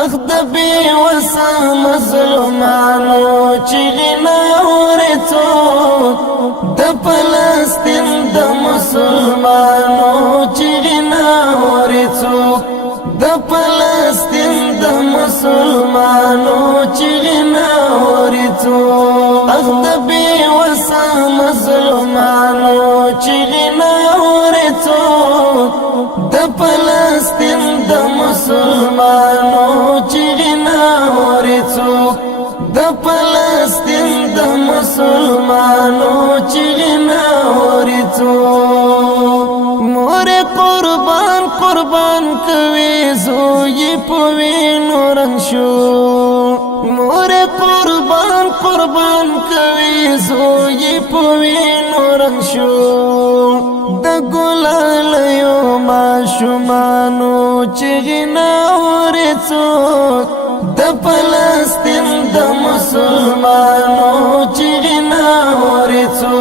اخ د بی وسا مظلومانو چیغنا ورڅو د فلسطین د مسلمانو چیغنا ورڅو د فلسطین د مسلمانو چیغنا ورڅو اخ د بی وسا مظلومانو چیغنا ورڅو د فلسطین د مسلمانو چیغنا ورڅو د فلسطین د مسلمانو چیغنا ورڅو مور قربان قربان کوي زوی پوي نورن شو مور قربان قربان کوي زوی پوي نورن شو د ګلال یو ما شمانو چیغنا ورڅو د فلسطین د مسلمانو چیغنا ورڅو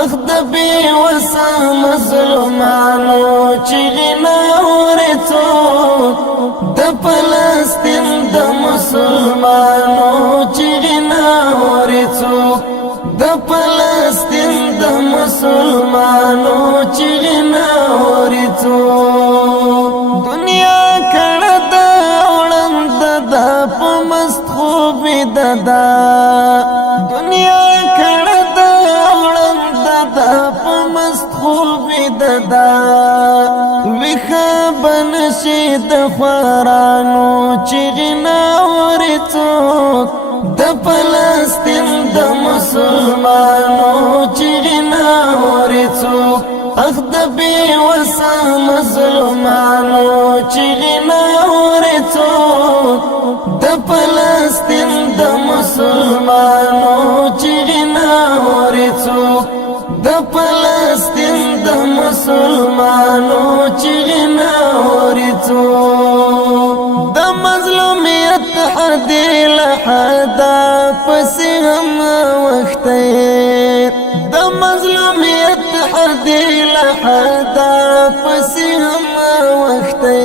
اخ د بی وسا مظلومانو چیغنا ورڅو د فلسطین د مسلمانو چیغنا ورڅو د فلسطین د مسلمانو چیغنا ورڅو دنیا کړه د وړاند د په مست خوب ددا دنیا کړه د وړاند د په مست خوب ددا وخه بنشي د خوارانو چیغنا ورڅو د فلسطین د مسلمانو چیغنا ورڅو اخ د بی وسا مظلومانو چیغنا ورڅو د فلسطین د مسلمانو چیغنا ورڅو د فلسطین د مسلمانو چیغنا ورڅو د مظلومیت حد لحدا پس هم وخته د مظلومیت حد لحدا پس هم وخته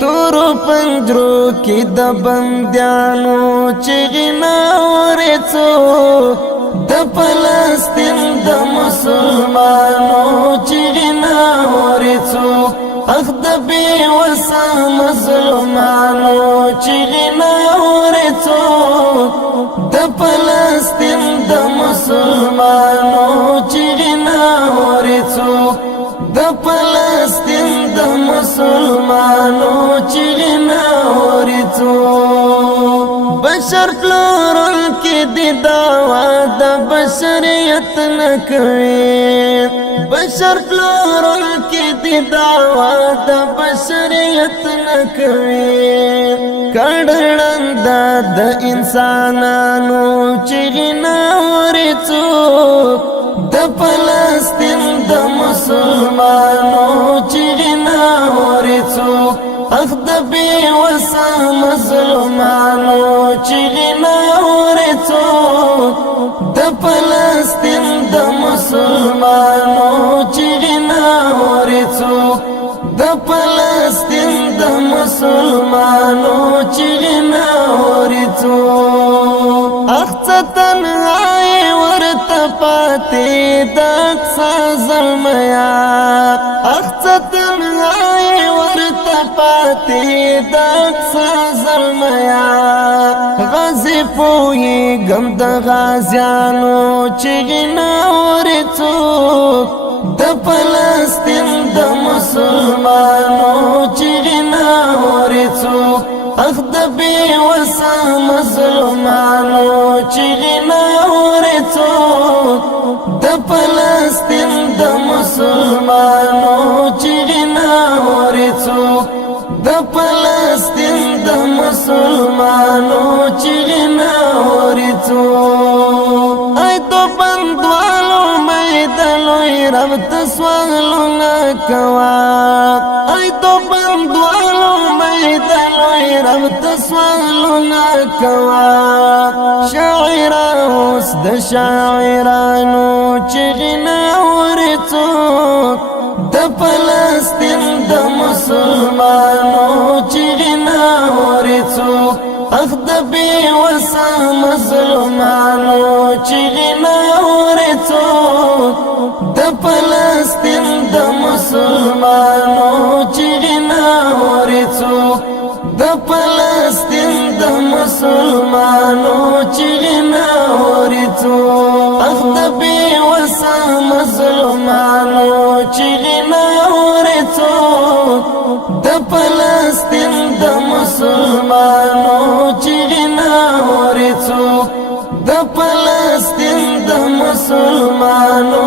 تور پنجرو کې د بندیانو چیغنا ورڅو د فلسطین د مسلمانو چیغنا ورڅو اخ د بی وسا مظلومانو چیغنا ورڅو د فلسطین د مسلمانو چیغنا ورڅو د فلسطین د مسلمانو چیغنا ورڅو بشر پلورل کې د دعوا د بشریت نکوي بشر پلورل کې د دعوا د بشریت نکوي کړهند د انسانانو چیغنا ورڅو د فلسطین د مسلمانو چیغنا ورڅو اخ د بی وسا مظلومانو چیغنا ورڅو د فلسطین د مسلمانو چیغنا ورڅو د فلسطین د مسلمانو چیغنا ورڅو اخ تنهایی ورته پاتې د اقصی زلمیا اخ تنهایی ورته پاتې د اقصی زلمیا غازی پوی غم د غازیانو چیغنا ورڅو د فلسطین د مسلمانو چیغنا ورڅو اخ د بی وسا مظلومانو چیغنا ورڅو د فلسطین د مسلمانو چیغنا ورڅو د فلسطین د مسلمانو چیغنا ورڅو ای تو بندوالو میدلوی رب تسوالو نکوا ای تو بندوالو میدلوی رب تسوالو نکوا شاعرہ اوس د شاعرانو چیغنا ورڅو د فلسطین د مسلمانو چیغنا ناوري څوک اخ د بې وسه مظلومانو چیغې ناوري څوک د فلسطین د مسلمانو چیغې ناوري څوک د فلسطین د مسلمانو چیغې ناوري څوک اخ د بې وسه مظلومانو چیغې ناوري څوک د فلسطین د مسلمانو چیغې ناوري څوک د فلسطین د مسلمانو